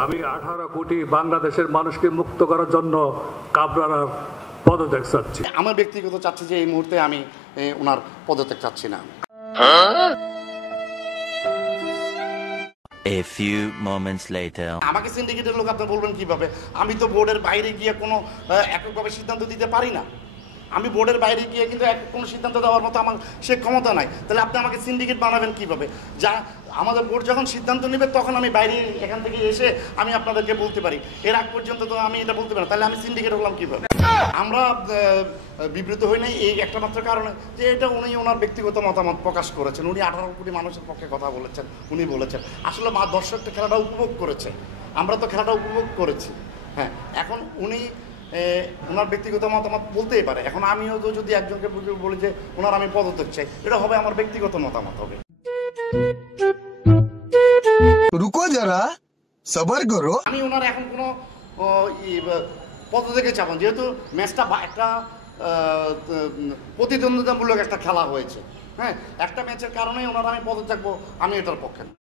আমি 18 কোটি বাংলাদেশের মানুষকে মুক্ত করার জন্য কাবরারার পদত্যাগ চাচ্ছি। আমার ব্যক্তিগত চাচ্ছি যে এই মুহূর্তে আমি ওনার পদত্যাগ চাচ্ছি না। A few moments later. আমাকে সিন্ডিকেটের লোক আপনি বলবেন কিভাবে? আমি তো বোর্ডের বাইরে গিয়ে কোনো এককভাবে সিদ্ধান্ত দিতে পারি না। আমি বোর্ডের বাইরে গিয়ে কিন্তু কোনো সিদ্ধান্ত দেওয়ার মতো আমার সে ক্ষমতা নাই। তাহলে আপনি আমাকে সিন্ডিকেট বানাবেন কিভাবে? যা আমাদের বোর্ড যখন সিদ্ধান্ত নেবে তখন আমি বাইরে এখান থেকে এসে আমি আপনাদেরকে বলতে পারি। এর আগ পর্যন্ত তো আমি এটা বলতে পারি না। তাহলে আমি সিন্ডিকেট হলাম কিভাবে? আমরা বিবৃত হই নাই এই একটা মাত্র কারণে যে এটা উনি ওনার ব্যক্তিগত মতামত প্রকাশ করেছেন। উনি 18 কোটি মানুষের পক্ষে কথা বলেছেন, উনি বলেছেন। আসলে দর্শকটা খেলাটা উপভোগ করেছে, আমরা তো খেলাটা উপভোগ করেছি। হ্যাঁ, এখন উনি ওনার ব্যক্তিগত মতামত বলতেই পারে। এখন আমিও তো যদি একজনকে বলি যে ওনার আমি পদত্যাগ চাই, এটা হবে আমার ব্যক্তিগত মতামত হবে। রুকো যারা, সবার করো। আমি ওনার এখন কোনো পদত্যাগে চাবো, যেহেতু ম্যাচটা একটা প্রতিদ্বন্দ্বিতামূলক একটা খেলা হয়েছে। হ্যাঁ, একটা ম্যাচের কারণেই ওনার আমি পদত্যাগ চাইবো, আমি এটার পক্ষে না।